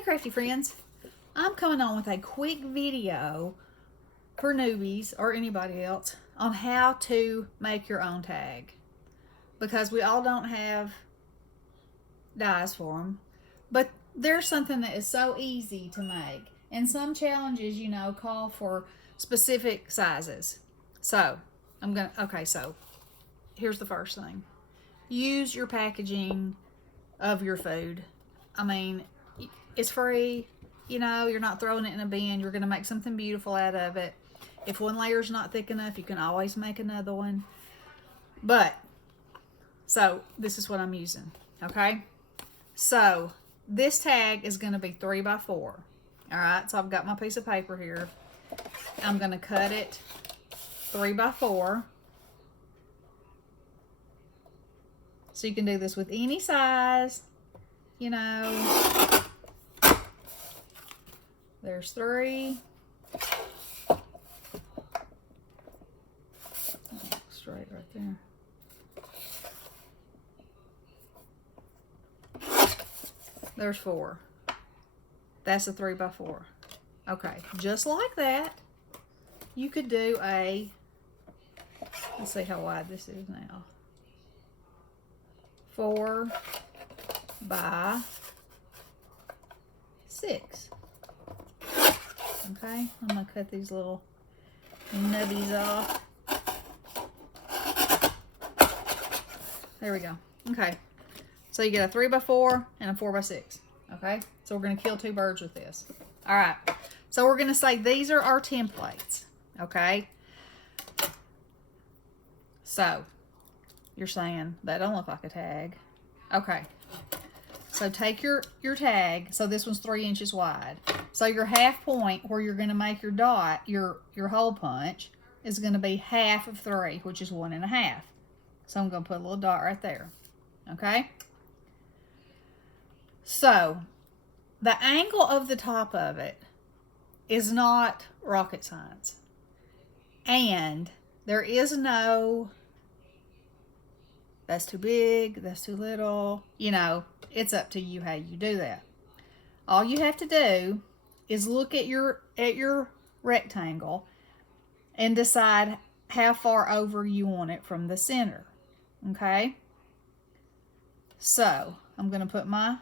Hey crafty friends, I'm coming on with a quick video for newbies or anybody else on how to make your own tag, because we all don't have dies for them, but there's something that is so easy to make, and some challenges, you know, call for specific sizes. So so here's the first thing. Use your packaging of your food. I mean, it's free. You know, you're not throwing it in a bin. You're going to make something beautiful out of it. If one layer's not thick enough, you can always make another one. But, so this is what I'm using. Okay? So, this tag is going to be 3 by 4. Alright, so I've got my piece of paper here. I'm going to cut it 3 by 4. So you can do this with any size, you know. There's 3. Straight right there. There's 4. That's a 3 by 4. Okay, just like that, you could do a, let's see how wide this is now. 4 by 6. Okay, I'm gonna cut these little nubbies off. There we go. Okay, so you get a 3 by 4 and a 4 by 6. Okay, so we're gonna kill 2 birds with this. All right, so we're gonna say these are our templates. Okay, so you're saying that don't look like a tag. Okay, so take your tag. So this one's 3 inches wide. So your half point where you're going to make your dot, your hole punch, is going to be half of 3, which is 1.5. So I'm going to put a little dot right there. Okay? So the angle of the top of it is not rocket science. And there is no, that's too big, that's too little. You know, it's up to you how you do that. All you have to do is look at your rectangle and decide how far over you want it from the center. Okay? So, I'm going to put my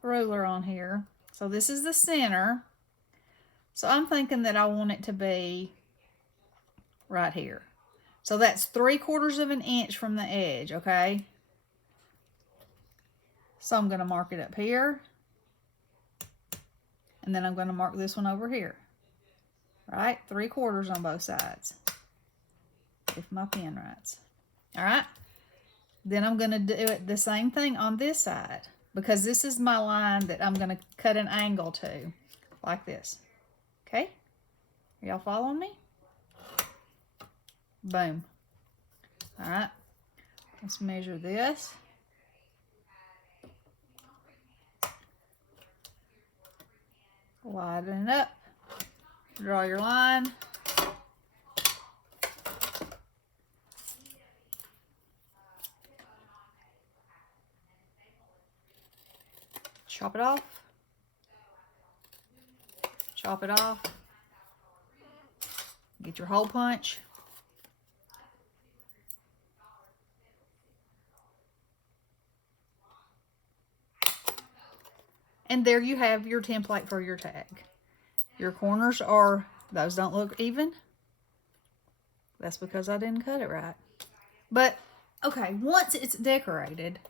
ruler on here. So this is the center. So I'm thinking that I want it to be right here. So that's 3/4 of an inch from the edge, okay? So I'm going to mark it up here. And then I'm going to mark this one over here. Right? 3/4 on both sides. If my pen writes. Alright? Then I'm going to do it the same thing on this side, because this is my line that I'm going to cut an angle to. Like this. Okay? Are y'all following me? Boom. Alright. Let's measure this. Widen it up. Draw your line. Chop it off. Chop it off. Get your hole punch. And there you have your template for your tag. Your corners are, those don't look even. That's because I didn't cut it right. But, okay, once it's decorated,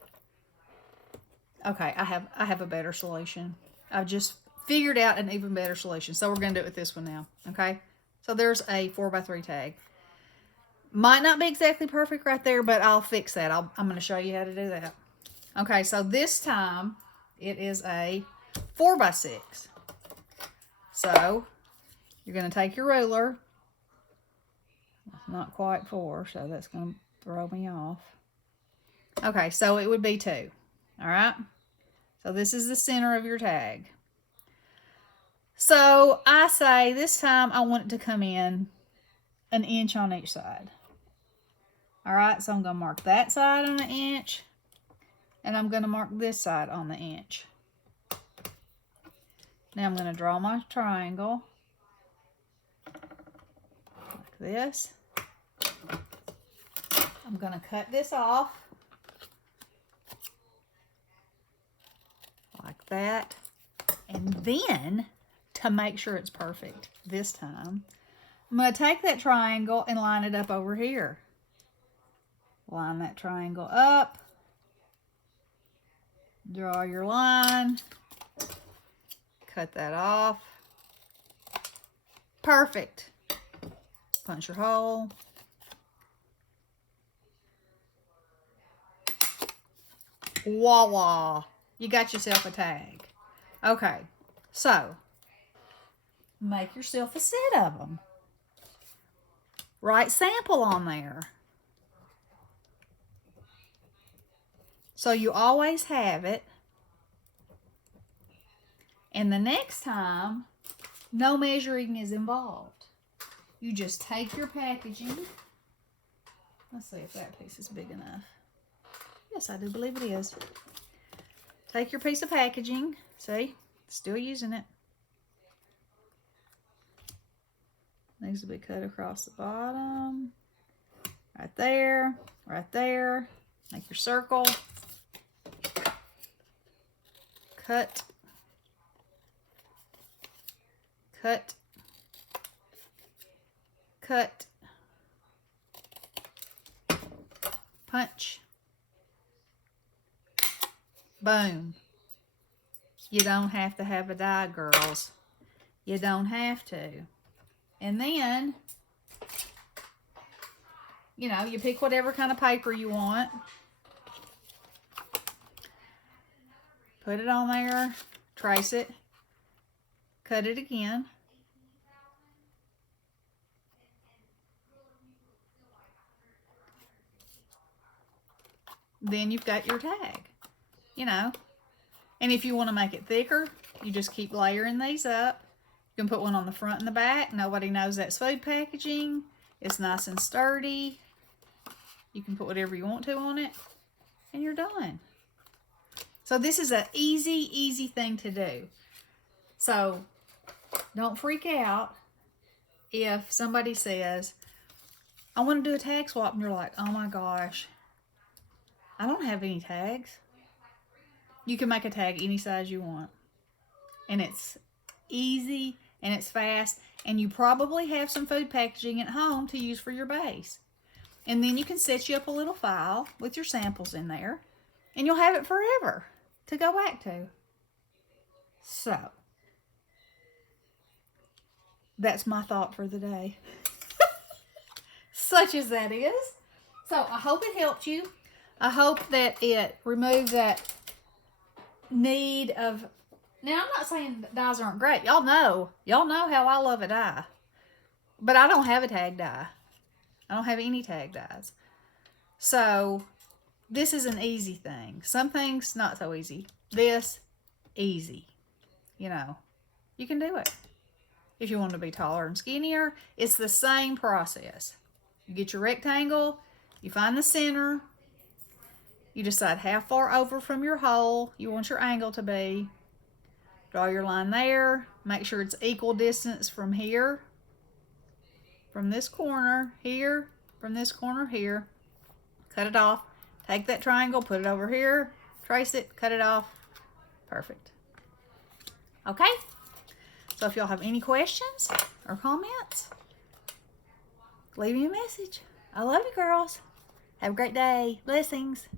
okay, I have a better solution. I've just figured out an even better solution. So we're going to do it with this one now, okay? So there's a 4 by 3 tag. Might not be exactly perfect right there, but I'll fix that. I'm going to show you how to do that. Okay, so this time it is a 4 by 6. So you're going to take your ruler. It's not quite 4, so that's going to throw me off. Okay, so it would be 2. All right? So this is the center of your tag. So I say this time I want it to come in 1 inch on each side. All right, so I'm going to mark that side on 1 inch And I'm going to mark this side on the inch. Now I'm going to draw my triangle like this. I'm going to cut this off like that. And then, to make sure it's perfect this time, I'm going to take that triangle and line it up over here. Line that triangle up. Draw your line. Cut that off. Perfect. Punch your hole. Voila. You got yourself a tag. Okay, so make yourself a set of them. Write sample on there. So you always have it. And the next time, no measuring is involved. You just take your packaging. Let's see if that piece is big enough. Yes, I do believe it is. Take your piece of packaging. See? Still using it. Needs to be cut across the bottom. Right there. Right there. Make your circle. Cut. Cut. Cut. Punch. Boom. You don't have to have a die, girls. You don't have to. And then, you know, you pick whatever kind of paper you want. Put it on there. Trace it. Cut it again. Then you've got your tag. You know. And if you want to make it thicker, you just keep layering these up. You can put one on the front and the back. Nobody knows that's food packaging. It's nice and sturdy. You can put whatever you want to on it. And you're done. So this is an easy thing to do. So don't freak out if somebody says, I want to do a tag swap. And you're like, oh my gosh, I don't have any tags. You can make a tag any size you want. And it's easy and it's fast. And you probably have some food packaging at home to use for your base. And then you can set you up a little file with your samples in there. And you'll have it forever to go back to. So, that's my thought for the day. Such as that is. So, I hope it helped you. I hope that it removed that need of... Now, I'm not saying dies aren't great. Y'all know how I love a die. But I don't have a tag die. I don't have any tag dies. So, this is an easy thing. Some things, not so easy. This, easy. You know, you can do it. If you want to be taller and skinnier, it's the same process. You get your rectangle, you find the center, you decide how far over from your hole you want your angle to be. Draw your line there. Make sure it's equal distance from here, from this corner here, from this corner here. Cut it off. Take that triangle, put it over here, trace it, cut it off. Perfect. Okay? So if y'all have any questions or comments, leave me a message. I love you, girls. Have a great day. Blessings.